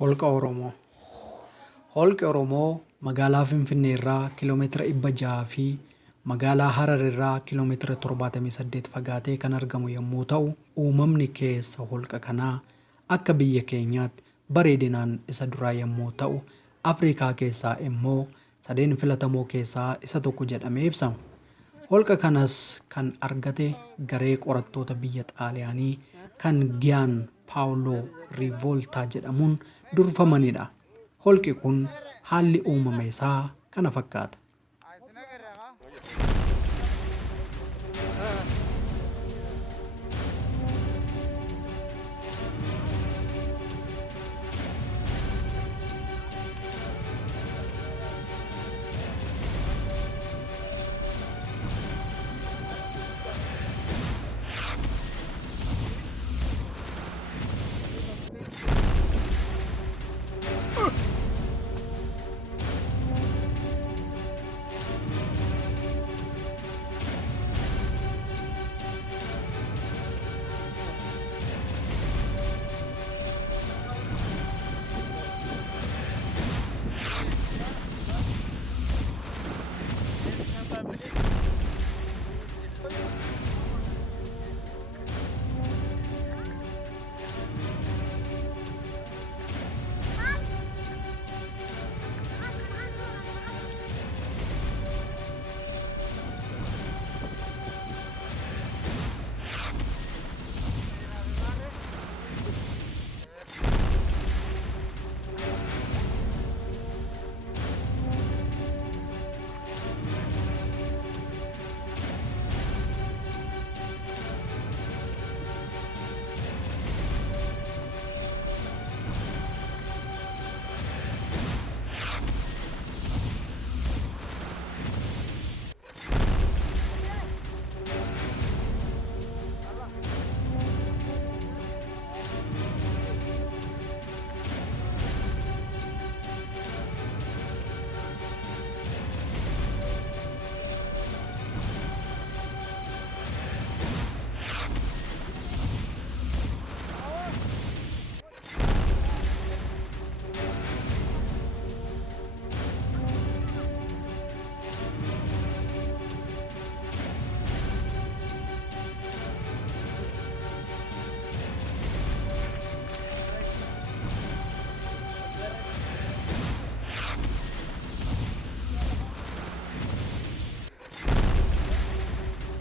Holqa Oromoo. Holqi Oromoo magaalaa Finfinnee irraa kiiloomeetira 600 fi magaalaa Harar irraa kiiloomeetira 78 fagaatee kan argamu yommuu ta'u, uumamni keessa holqa kanaa akka biyya keenyaatti bareedinaan isa duraa yommuu ta'u, Afrikaa keessaa immoo sadeen filatamoo keessaa isa tokko jedhamee ibsama. Holqa kanas kan argate garee qorattoota biyya Xaaliyaanii kan Giyaan Paawuloo Riivooltaa jedhamuun durfamanidha. Holqi kun haalli uumama isaa kana fakkaata.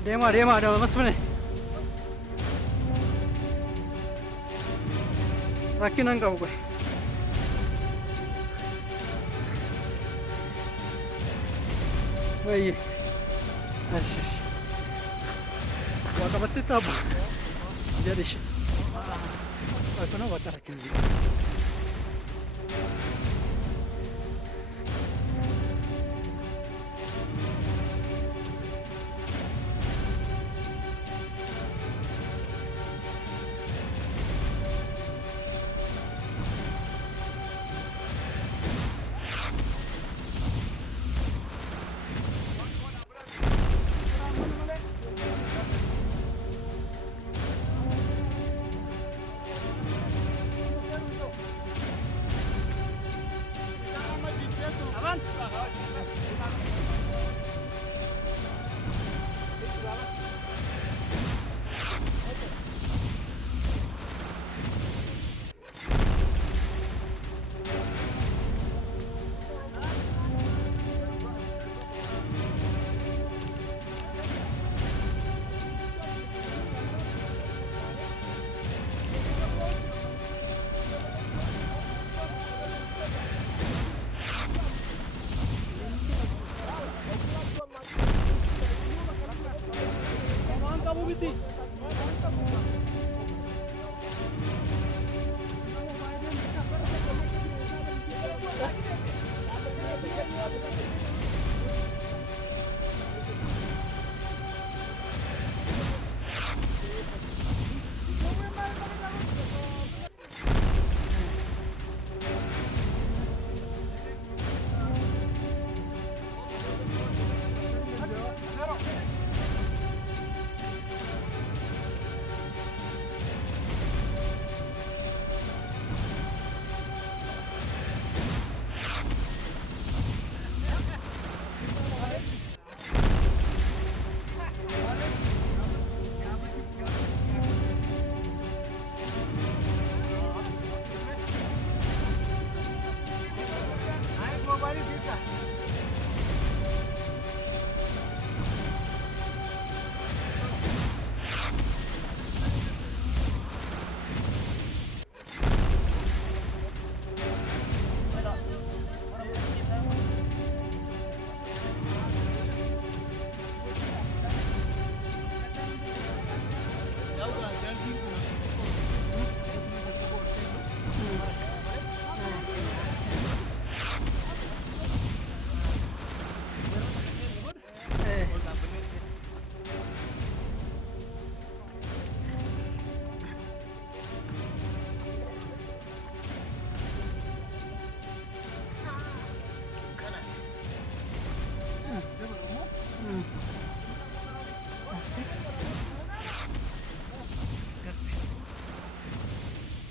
Deemaa deemaa masmine rakkina hin qabu. Wayye ashish waa qabattee taabba jedhish akkana bakka rakkina.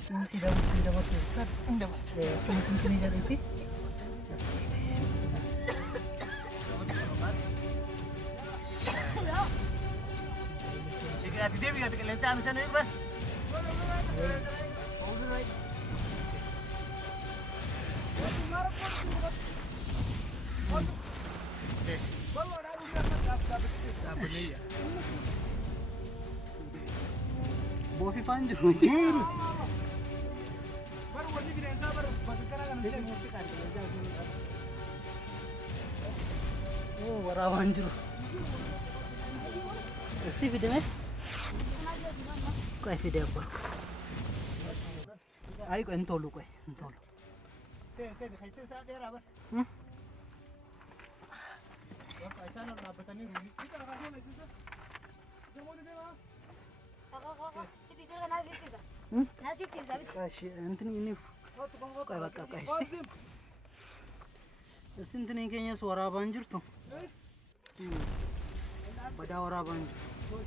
dabarsu. Kan dabarsu. Cuma jadi itu. Ati deebi gati qilleensa aamisan eeguban. Bofi faan jiru. Oh, waraabaan jiru. Pasti fidame? Kau fide apa? Ayo kau entolu kau, entolu. Kasih, enteni ini. Kau bakal kasih. Pasti enteni kayaknya suara banjir tuh. Bada waraabaan jiru.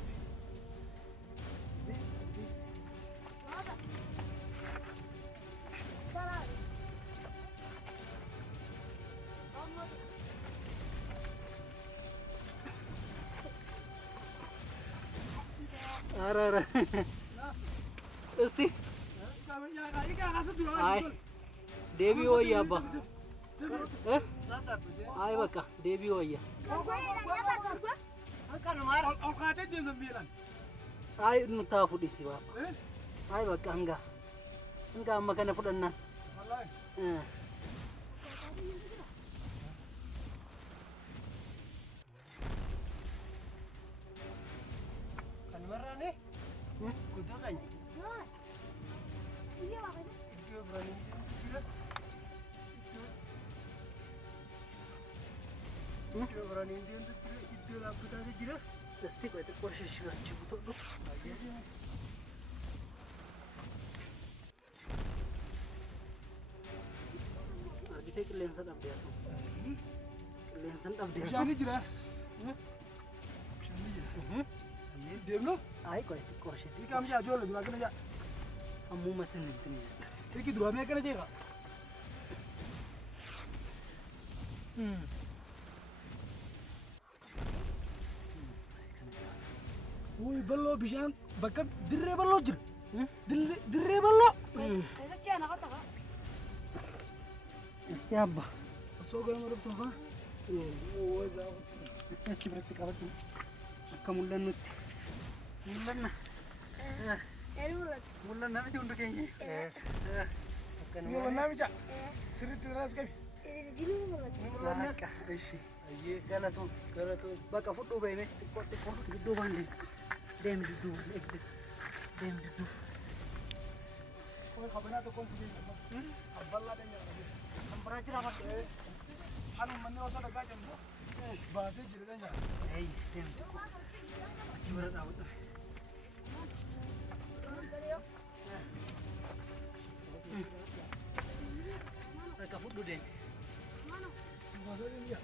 Ara. Pasti. Ay. Devi hoya ba. Ay baka Devi hoya. Ay nuta fudi si ba. Ay baka enggak amma kana fudanna. Marane? Kudu kan? Iya makanya. Itu berani jira. Itu berani dia untuk jira. Itu aku tadi jira. Pasti kau itu proses juga cukup tuh. Kita kalian sedap dia tuh. Kalian sedap dia. Shani jira. Shani jira. Ini dia no? Ay kau itu proses. Ini kami jual dulu kan aja. Kamu masih nanti. Ini dua mereka aja. Woi ballo bishan bakka dirree ballo jira. Dirree ballo. Kaisa cina kau tahu? Pasti apa? Osoo gara maruf tuh kan? Oh, jauh. Pasti aci berarti kawat tuh. Kamu lanut. Mulan na. Mulan. Mulan na itu untuk kayaknya. Mulan nami cak. Seri terus kami. Ini mulan. Mulan na kah? Isi. Aye, kana tuh. Baka foto bay me. Tikot video bandi. Dem video. Dem video. Kau kabarnya tuh konsumsi. Aballa deh ya. Ampera cerapa. Anu mana osoo daga jambu. Bahasa jira deh ya. Hey, dem. Aci berat awet tuh. Baka foto deh. Mana? Bahasa ini ya.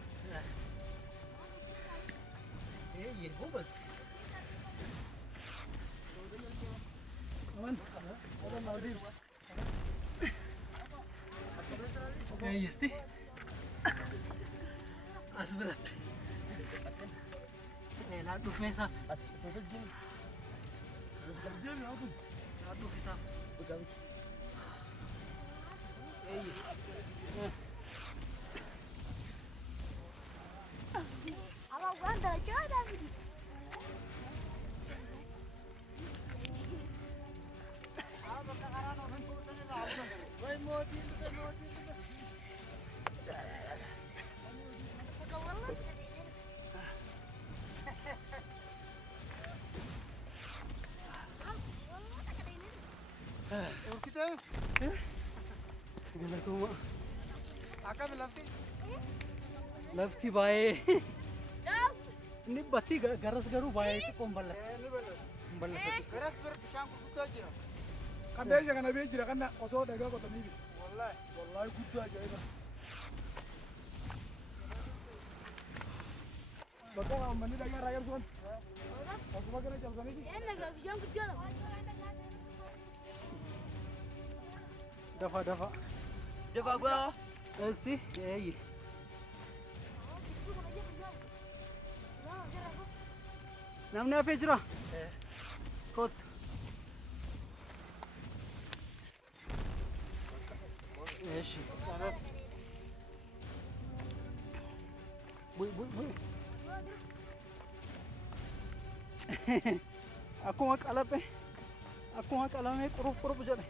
Iya, bos. Aman. Ada Maldives. Oke, Sti. Asberat. Lalu mesa. Sobat jin. Sobat jin ya aku. Lalu mesa. Begawi. Apa ganda coba sih? और कितना Gila tuh. आका में लफ्ती Lefty bae. Jauh. Ini bati garas garu bae itu kombal. नहीं बोलो Kombal bati. करस पर शाम को कुत्ता जीरा kan dia jangan nabi jira kan osoo daga ko tanibi wallahi kudu aja itu bakal mandi daga rayar tuan aku makan aja sana ini Enak gak bisa kerja loh. دفا دفا دفا بقى استي اي نمنا في جرا كوت ماشي بوي بوي بوي aku mak alape قروب قروب جره